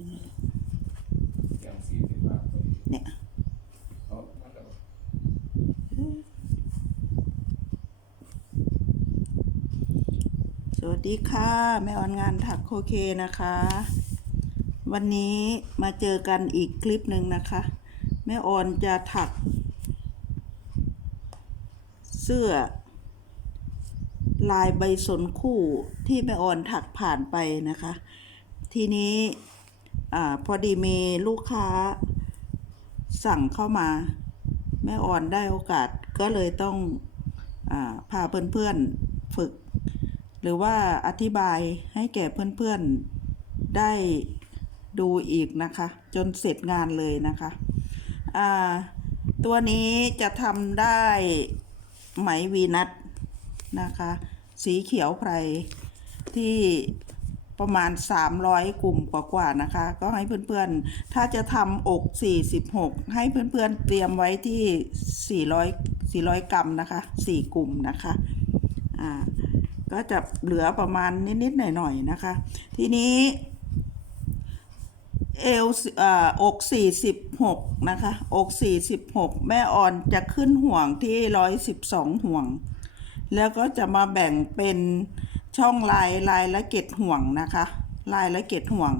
อย่างสี่สิบบาทเนี่ยสวัสดีค่ะแม่ออนงานถักโคเคนะคะ วันนี้มาเจอกันอีกคลิปหนึ่งนะคะ แม่ออนจะถัก เสื้อ ลายใบสนคู่ที่แม่ออนถักผ่านไปนะคะ ทีนี้ อพอดีมีลูกค้า สั่งเข้ามา แม่ออนได้โอกาสก็เลยต้องอพาเพื่อนๆฝึก หรือว่าอธิบายให้แก่เพื่อนๆได้ดูอีกนะคะ จนเสร็จงานเลยนะคะตัวนี้จะทำได้ไหมวีนัทนะคะ สีเขียวไพรที่ ประมาณ 300 กลุ่มกว่าๆนะคะ ก็ให้เพื่อนๆ ถ้าจะทำอก 46 ให้เพื่อนๆ เตรียมไว้ที่ 400 400 กรัมนะคะ 4 กลุ่มนะคะ อ่า ก็จะเหลือประมาณนิดๆ หน่อยๆ นะคะ ทีนี้เอวเอ่ออก46นะคะอก46แม่อ่อนจะขึ้นห่วงที่112ห่วง แล้วก็จะมาแบ่งเป็น ช่องลายลายละเกตห่วงนะคะ ลายละเกตห่วง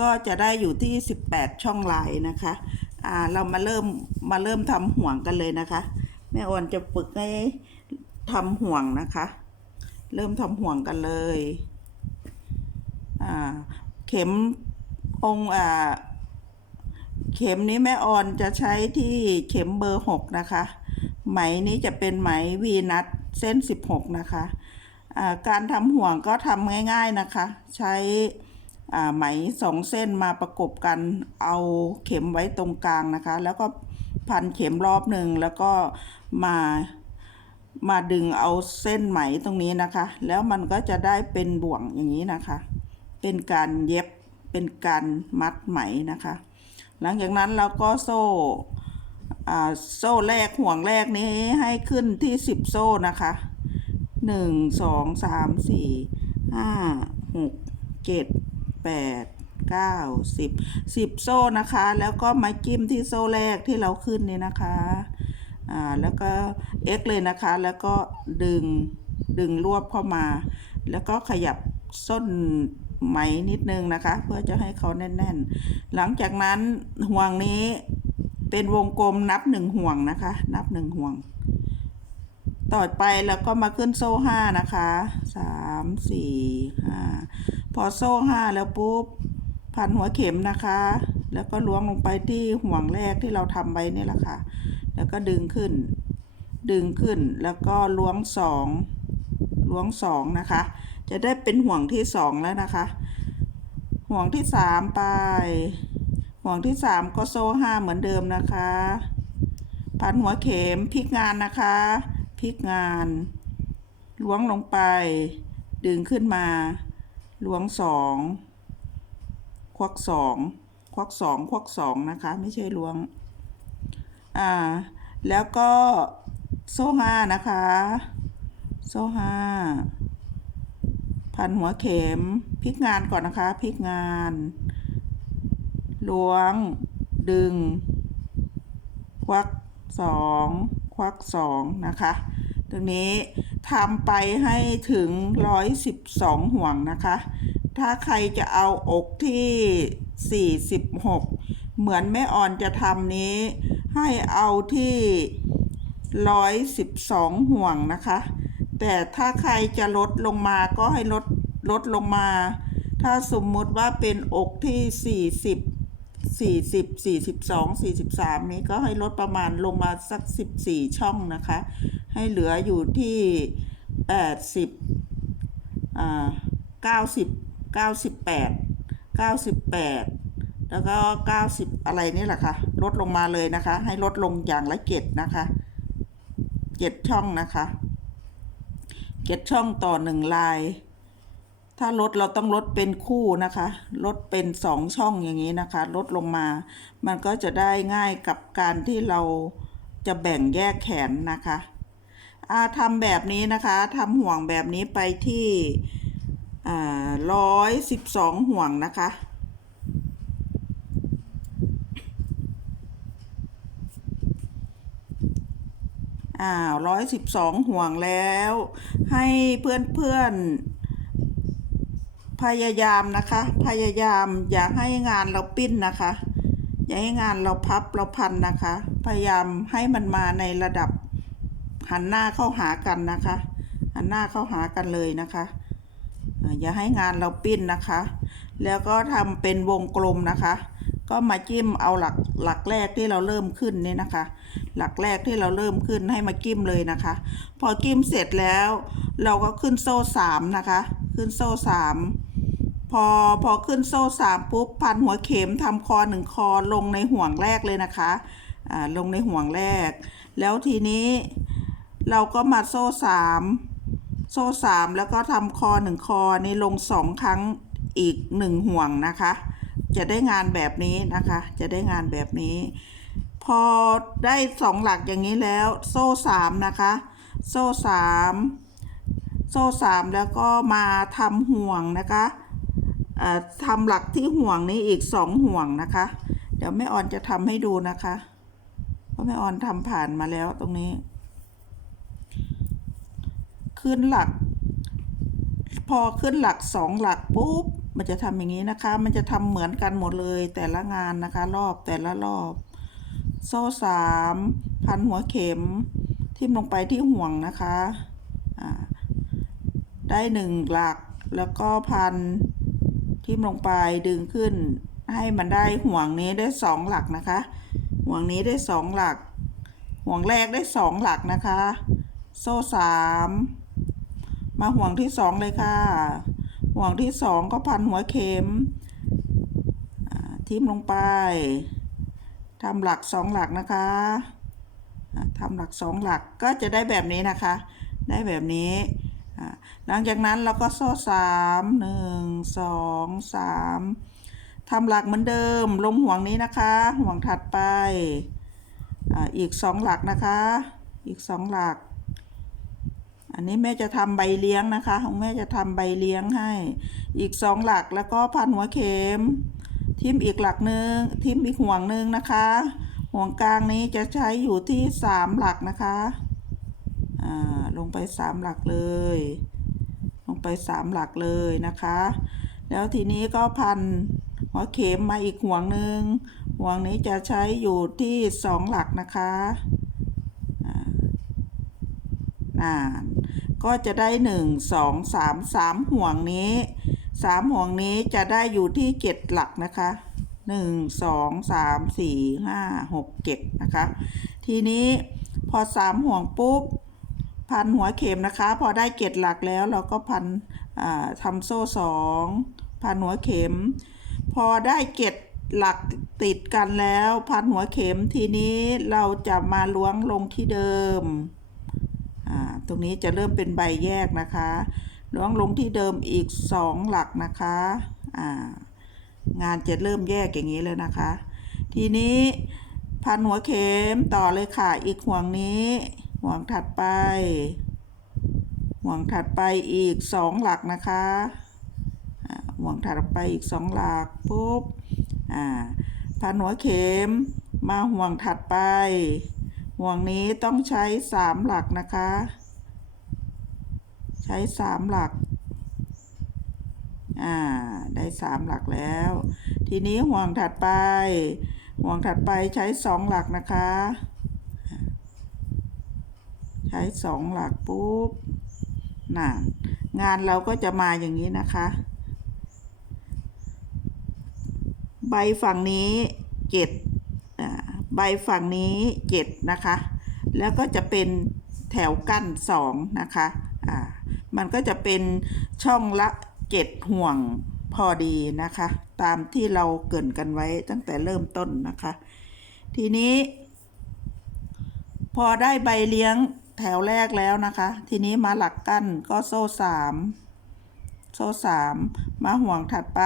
ก็จะได้อยู่ที่ 18 ช่องลายนะคะอ่าเรามาเริ่มมาเริ่มทำห่วงกันเลยนะคะแม่อ่อนจะฝึกให้ทำห่วงนะคะ เริ่มทำห่วงกันเลยอ่าเข็มองอ่าเข็มนี้แม่ออนจะใช้ที่เข็มเบอร์หกนะคะ ไหมนี้จะเป็นไหมวีนัทเส้นสิบหกนะคะ การทำห่วงก็ทำง่าย ๆนะคะ ใช้ไหมสองเส้นมาประกบกันเอาเข็มไว้ตรงกลางนะคะ แล้วก็พันเข็มรอบหนึ่งแล้วก็มามาดึงเอาเส้นไหมตรงนี้นะคะ แล้วมันก็จะได้เป็นบ่วงอย่างนี้นะคะ เป็นการเย็บเป็นการมัดไหมนะคะ หลังจากนั้นเราก็โซ่โซ่แรกห่วงแรกนี้ให้ขึ้นที่สิบโซ่นะคะ หนึ่งสองสามสี่ห้าหกเจ็ดแปดเก้าสิบสิบโซ่นะคะ แล้วก็มาจิ้มที่โซ่แรกที่เราขึ้นนี่นะคะอ่าแล้วก็ X เลยนะคะ แล้วก็ดึงดึงรวบเข้ามา แล้วก็ขยับส้นไหมนิดนึงนะคะ เพื่อจะให้เขาแน่น ๆ หลังจากนั้นห่วงนี้เป็นวงกลมนับหนึ่งห่วงนะคะ นับหนึ่งห่วง ต่อไปแล้วก็มาขึ้นโซ่ห้านะคะสามสี่ห้าพอโซ่ห้าแล้วปุ๊บพันหัวเข็มนะคะ แล้วก็ล้วงลงไปที่ห่วงแรกที่เราทำไว้นี่แหละค่ะ แล้วก็ดึงขึ้น ดึงขึ้นแล้วก็ล้วงสองล้วงสองนะคะ จะได้เป็นห่วงที่สองแล้วนะคะ ห่วงที่สามไป ห่วงที่สามก็โซ่ห้าเหมือนเดิมนะคะพันหัวเข็มพลิกงานนะคะ พลิกงาน ล้วงลงไป ดึงขึ้นมา ล้วงสองควักสองควักสองควักสองนะคะ ไม่ใช่ล้วง อ่า แล้วก็โซ่ห้านะคะ โซ่ห้าพันหัวเข็มพลิกงานก่อนนะคะพลิกงาน ล้วง ดึง ควักสอง ควักสองนะคะ ตรงนี้ทำไปให้ถึงร้อยสิบสองห่วงนะคะ ถ้าใครจะเอาอกที่สี่สิบหกเหมือนแม่อ่อนจะทำนี้ ให้เอาที่ร้อยสิบสองห่วงนะคะ แต่ถ้าใครจะลดลงมาก็ให้ลดลดลงมา ถ้าสมมุติว่าเป็นอกที่สี่ สี่สิบสี่สิบสองสี่สิบสามนี้ก็ให้ลดประมาณลงมาสักสิบสี่ช่องนะคะ ให้เหลืออยู่ที่แปดสิบอ่าเก้าสิบเก้าสิบแปดเก้าสิบแปดแล้วก็เก้าสิบอะไรนี่แหละค่ะ ลดลงมาเลยนะคะ ให้ลดลงอย่างละเจ็ดนะคะเจ็ดช่องนะคะเจ็ดช่องต่อหนึ่งลาย ถ้าลดเราต้องลดเป็นคู่นะคะ ลดเป็นสองช่องอย่างนี้นะคะ ลดลงมา มันก็จะได้ง่ายกับการที่เราจะแบ่งแยกแขนนะคะอาทำแบบนี้นะคะทำห่วงแบบนี้ไปที่ร้อยสิบสองห่วงนะคะ อ่าร้อยสิบสองห่วงแล้ว ให้เพื่อนเพื่อน พยายามนะคะ พยายามอย่าให้งานเราปิ้นนะคะ อย่าให้งานเราพับเราพันนะคะ พยายามให้มันมาในระดับหันหน้าเข้าหากันนะคะ หันหน้าเข้าหากันเลยนะคะอย่าให้งานเราปิ้นนะคะ แล้วก็ทำเป็นวงกลมนะคะ ก็มาจิ้มเอาหลักหลักแรกที่เราเริ่มขึ้นนี่นะคะ หลักแรกที่เราเริ่มขึ้นให้มาจิ้มเลยนะคะ พอจิ้มเสร็จแล้ว เราก็ขึ้นโซ่สามนะคะ ขึ้นโซ่สาม พอพอขึ้นโซ่สามปุ๊บพันหัวเข็มทำคอหนึ่งคอลงในห่วงแรกเลยนะคะอ่าลงในห่วงแรก แล้วทีนี้เราก็มาโซ่สามโซ่สามแล้วก็ทำคอหนึ่งคอนี่ลงสองครั้งอีกหนึ่งห่วงนะคะ จะได้งานแบบนี้นะคะ จะได้งานแบบนี้ พอได้สองหลักอย่างนี้แล้ว โซ่สามนะคะ โซ่สามโซ่สามแล้วก็มาทำห่วงนะคะ ทำหลักที่ห่วงนี้อีกสองห่วงนะคะ เดี๋ยวแม่ออนจะทำให้ดูนะคะ เพราะแม่ออนทำผ่านมาแล้วตรงนี้ ขึ้นหลัก พอขึ้นหลักสองหลักปุ๊บ มันจะทำอย่างนี้นะคะ มันจะทำเหมือนกันหมดเลยแต่ละงานนะคะ รอบแต่ละรอบ โซ่สามพันหัวเข็ม ทิ่มลงไปที่ห่วงนะคะ ได้หนึ่งหลักแล้วก็พัน ทิ่มลงไปดึงขึ้น ให้มันได้ห่วงนี้ได้สองหลักนะคะ ห่วงนี้ได้สองหลัก ห่วงแรกได้สองหลักนะคะ โซ่สามมาห่วงที่สองเลยค่ะ ห่วงที่สองก็พันหัวเข็มทิ่มลงไปทำหลักสองหลักนะคะทำหลักสองหลักก็จะได้แบบนี้นะคะ ได้แบบนี้ หลังจากนั้นเราก็โซ่สามหนึ่งสองสามทำหลักเหมือนเดิม ลงห่วงนี้นะคะ ห่วงถัดไปออีกสองหลักนะคะ อีกสองหลัก อันนี้แม่จะทำใบเลี้ยงนะคะ ของแม่จะทำใบเลี้ยงให้ อีกสองหลักแล้วก็พันหัวเข็ม ทิมอีกหลักหนึ่งทิมอีกห่วงหนึ่งนะคะ ห่วงกลางนี้จะใช้อยู่ที่สามหลักนะคะ ลงไปสามหลักเลย ลงไปสามหลักเลยนะคะ แล้วทีนี้ก็พันหัวเข็มมาอีกห่วงหนึ่งห่วงนี้จะใช้อยู่ที่สองหลักนะคะอ่าอ่าก็จะได้หนึ่งสองสามสามห่วงนี้สามห่วงนี้จะได้อยู่ที่เจ็ดหลักนะคะหนึ่งสองสามสี่ห้าหกเจ็ดนะคะ ทีนี้พอสามห่วงปุ๊บ พันหัวเข็มนะคะ พอได้เจ็ดหลักแล้วเราก็พันอ่าทำโซ่สองพันหัวเข็ม พอได้เจ็ดหลักติดกันแล้วพันหัวเข็มทีนี้เราจะมาล้วงลงที่เดิม ตรงนี้จะเริ่มเป็นใบแยกนะคะ ล้วงลงที่เดิมอีกสองหลักนะคะงานจะเริ่มแยกอย่างนี้เลยนะคะ ทีนี้พันหัวเข็มต่อเลยค่ะ อีกห่วงนี้ ห่วงถัดไป ห่วงถัดไปอีกสองหลักนะคะห่วงถัดไปอีกสองหลักปุ๊บอ่านหัวเข็มมาห่วงถัดไป ห่วงนี้ต้องใช้สามหลักนะคะ ใช้สามหลักอ่าได้สามหลักแล้ว ทีนี้ห่วงถัดไป ห่วงถัดไปใช้สองหลักนะคะ ใช้สองหลักปุ๊บน่ะงานเราก็จะมาอย่างนี้นะคะ ใบฝั่งนี้เจ็ดใบฝั่งนี้เจ็ดนะคะ แล้วก็จะเป็นแถวกั้นสองนะคะอ่ามันก็จะเป็นช่องละเจ็ดห่วงพอดีนะคะ ตามที่เราเกินกันไว้ตั้งแต่เริ่มต้นนะคะ ทีนี้ พอได้ใบเลี้ยง แถวแรกแล้วนะคะ ทีนี้มาหลักกั้นก็โซ่สามโซ่สามมาห่วงถัดไป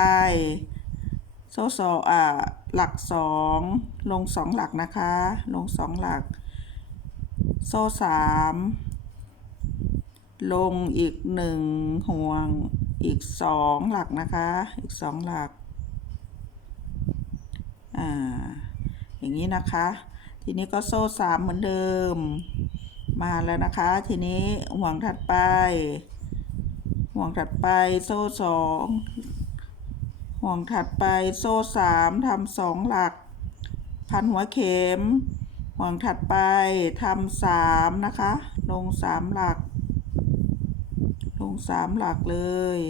โซ่สองอ่าหลักสองลงสองหลักนะคะ ลงสองหลัก โซ่สามลงอีกหนึ่งห่วงอีกสองหลักนะคะ อีกสองหลักอ่าอย่างนี้นะคะ ทีนี้ก็โซ่สามเหมือนเดิม มาแล้วนะคะ ทีนี้ห่วงถัดไป ห่วงถัดไปโซ่สองห่วงถัดไปโซ่สามทำสองหลัก พันหัวเข็ม ห่วงถัดไปทำสามนะคะ ลงสามหลัก ลงสามหลักเลย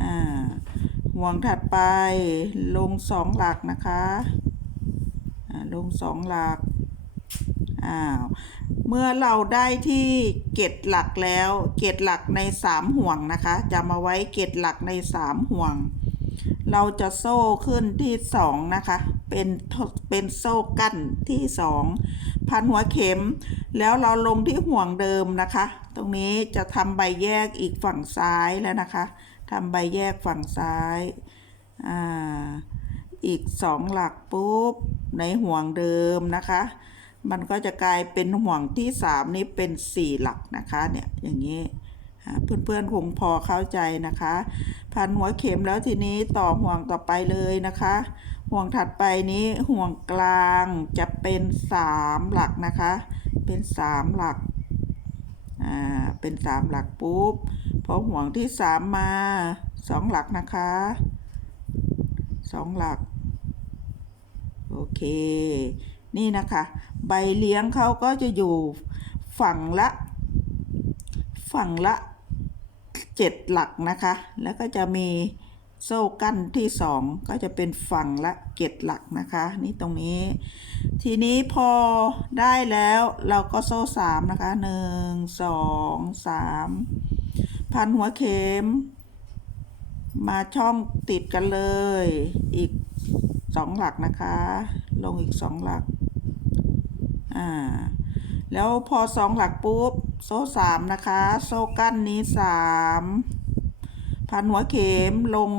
อ่าห่วงถัดไปลงสองหลักนะคะลงสองหลัก อ้าวเมื่อเราได้ที่เกตหลักแล้ว เกตหลักในสามห่วงนะคะจะมาไว้เกตหลักในสามห่วง เราจะโซ่ขึ้นที่สองนะคะ เป็นเป็นโซ่กั้นที่สองพันหัวเข็ม แล้วเราลงที่ห่วงเดิมนะคะ ตรงนี้จะทำใบแยกอีกฝั่งซ้ายแล้วนะคะทำใบแยกฝั่งซ้ายอ่าอีกสองหลักปุ๊บในห่วงเดิมนะคะ มันก็จะกลายเป็นห่วงที่สามนี้เป็นสี่หลักนะคะเนี่ยอย่างนี้เพื่อนๆคงพอเข้าใจนะคะ พันหัวเข็มแล้วทีนี้ต่อห่วงต่อไปเลยนะคะ ห่วงถัดไปนี้ห่วงกลางจะเป็นสามหลักนะคะ เป็นสามหลักอ่าเป็นสามหลักปุ๊บพอห่วงที่สามมาสองหลักนะคะสองหลัก โอเค นี่นะคะ ใบเลี้ยงเขาก็จะอยู่ฝั่งละ ฝั่งละเจ็ดหลักนะคะ แล้วก็จะมีโซ่กั้นที่สองก็จะเป็นฝั่งละเจ็ดหลักนะคะ นี่ตรงนี้ ทีนี้พอได้แล้วเราก็โซ่สามนะคะหนึ่งสองสามพันหัวเข็ม มาช่องติดกันเลย อีกสองหลักนะคะ ลงอีกสองหลัก อ่าแล้วพอสองหลักปุ๊บ โซ่สามนะคะ โซ่กั้นนี้สามพันหัวเข็มลง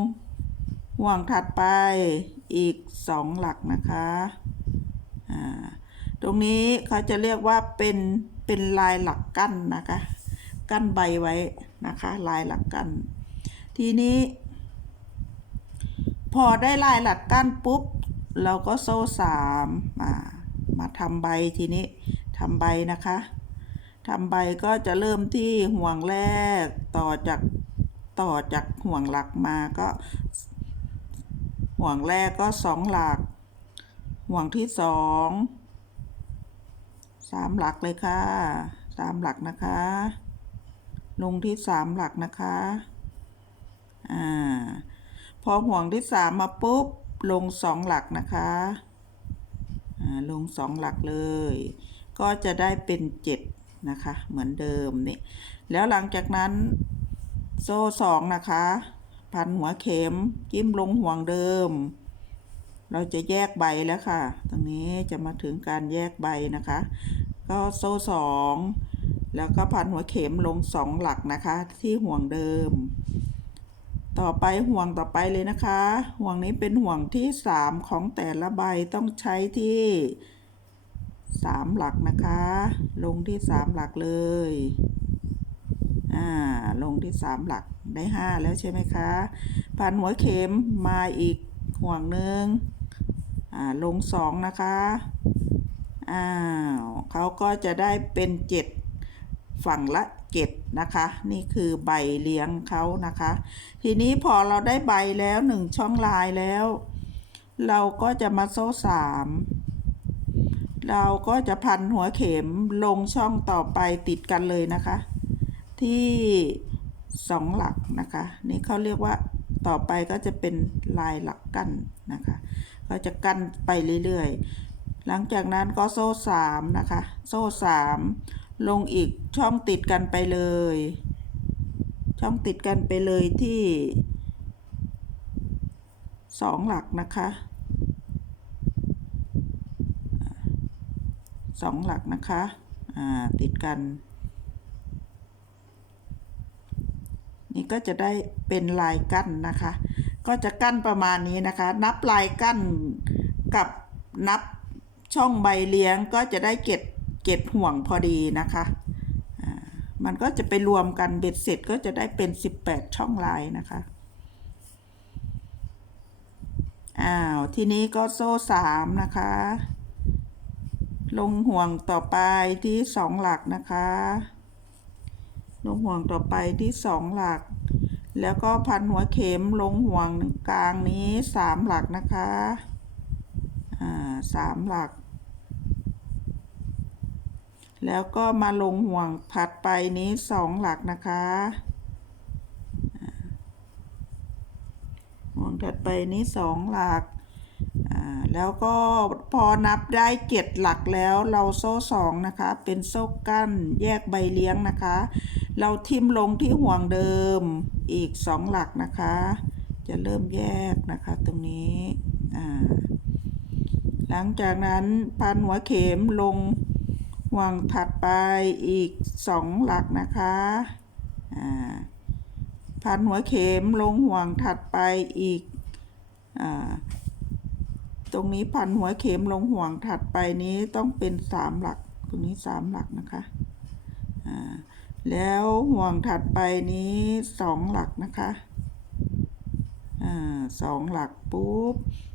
ห่วงถัดไปอีกสองหลักนะคะอ่าตรงนี้เขาจะเรียกว่าเป็นเป็นลายหลักกั้นนะคะ กั้นใบไว้นะคะ ลายหลักกั้นทีนี้ พอได้ลายหลักกั้นปุ๊บ เราก็โซ่สามมา มาทำใบทีนี้ทำใบนะคะทำใบก็จะเริ่มที่ห่วงแรกต่อจากต่อจากห่วงหลักมาก็ ห่วงแรกก็สองหลัก ห่วงที่สองสามหลักเลยค่ะสามหลักนะคะ ลงที่สามหลักนะคะอ่าพอห่วงที่สามมาปุ๊บลงสองหลักนะคะ ลงสองหลักเลย ก็จะได้เป็นเจ็ดนะคะ เหมือนเดิมนี่แล้วหลังจากนั้นโซ่สองนะคะ พันหัวเข็มจิ้มลงห่วงเดิม เราจะแยกใบแล้วค่ะ ตรงนี้จะมาถึงการแยกใบนะคะ ก็โซ่สองแล้วก็พันหัวเข็มลงสองหลักนะคะ ที่ห่วงเดิม ต่อไปห่วงต่อไปเลยนะคะ ห่วงนี้เป็นห่วงที่สามของแต่ละใบต้องใช้ที่สามหลักนะคะ ลงที่สามหลักเลยอ่าลงที่สามหลักได้ห้าแล้วใช่ไหมคะพันหัวเข็มมาอีกห่วงหนึ่งอ่าลงสองนะคะอ้าวเขาก็จะได้เป็นเจ็ด ฝั่งละเจ็ดนะคะ นี่คือใบเลี้ยงเขานะคะ ทีนี้พอเราได้ใบแล้วหนึ่งช่องลายแล้ว เราก็จะมาโซ่สามเราก็จะพันหัวเข็มลงช่องต่อไปติดกันเลยนะคะ ที่สองหลักนะคะ นี่เขาเรียกว่าต่อไปก็จะเป็นลายหลักกั้นนะคะ ก็จะกั้นไปเรื่อยๆ หลังจากนั้นก็โซ่สามนะคะ โซ่สาม ลงอีกช่องติดกันไปเลย ช่องติดกันไปเลยที่สองหลักนะคะสองหลักนะคะติดกัน นี่ก็จะได้เป็นลายกั้นนะคะ ก็จะกั้นประมาณนี้นะคะ นับลายกั้นกับนับช่องใบเลี้ยงก็จะได้เก็ด เก็ดห่วงพอดีนะคะมันก็จะไปรวมกันเบ็ดเสร็จก็จะได้เป็น 18 ช่องลายนะคะอ้าวทีนี้ก็โซ่สามนะคะ ลงห่วงต่อไปที่สองหลักนะคะ ลงห่วงต่อไปที่สองหลัก แล้วก็พันหัวเข็มลงห่วงกลางนี้สามหลักนะคะ อ่าสามหลัก แล้วก็มาลงห่วงผัดไปนี้สองหลักนะคะห่วงถัดไปนี้สองหลักแล้วก็พอนับได้เจ็ดหลักแล้วเราโซ่สองนะคะ เป็นโซ่กั้นแยกใบเลี้ยงนะคะ เราทิมลงที่ห่วงเดิมอีกสองหลักนะคะ จะเริ่มแยกนะคะตรงนี้หลังจากนั้นพันหัวเข็มลง ห่วงถัดไปอีกสองหลักนะคะอ่าพันหัวเข็มลงห่วงถัดไปอีกอ่าตรงนี้พันหัวเข็มลงห่วงถัดไปนี้ต้องเป็นสามหลัก ตรงนี้สามหลักนะคะอ่าแล้วห่วงถัดไปนี้สองหลักนะคะอ่าสองหลักปุ๊บอ่า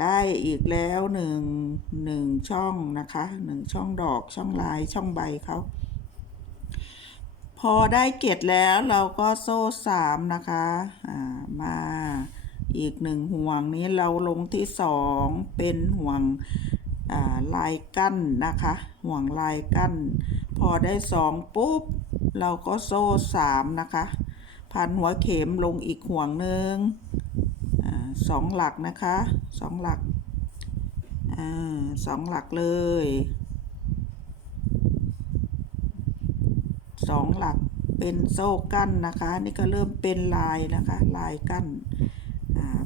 ได้อีกแล้วหนึ่งหนึ่งช่องนะคะหนึ่งช่องดอกช่องลายช่องใบเขาพอได้เกตแล้วเราก็โซ่สามนะคะามาอีกหนึ่งห่วงนี้เราลงที่สองเป็นห่วงลายกั้นนะคะ ห่วงลายกั้น พอได้สองปุ๊บ เราก็โซ่สามนะคะ พันหัวเข็มลงอีกห่วงหนึ่ง สองหลักนะคะสองหลักอาสองหลักเลยสองหลักเป็นโซ่กั้นนะคะ นี่ก็เริ่มเป็นลายนะคะ ลายกั้นอ่า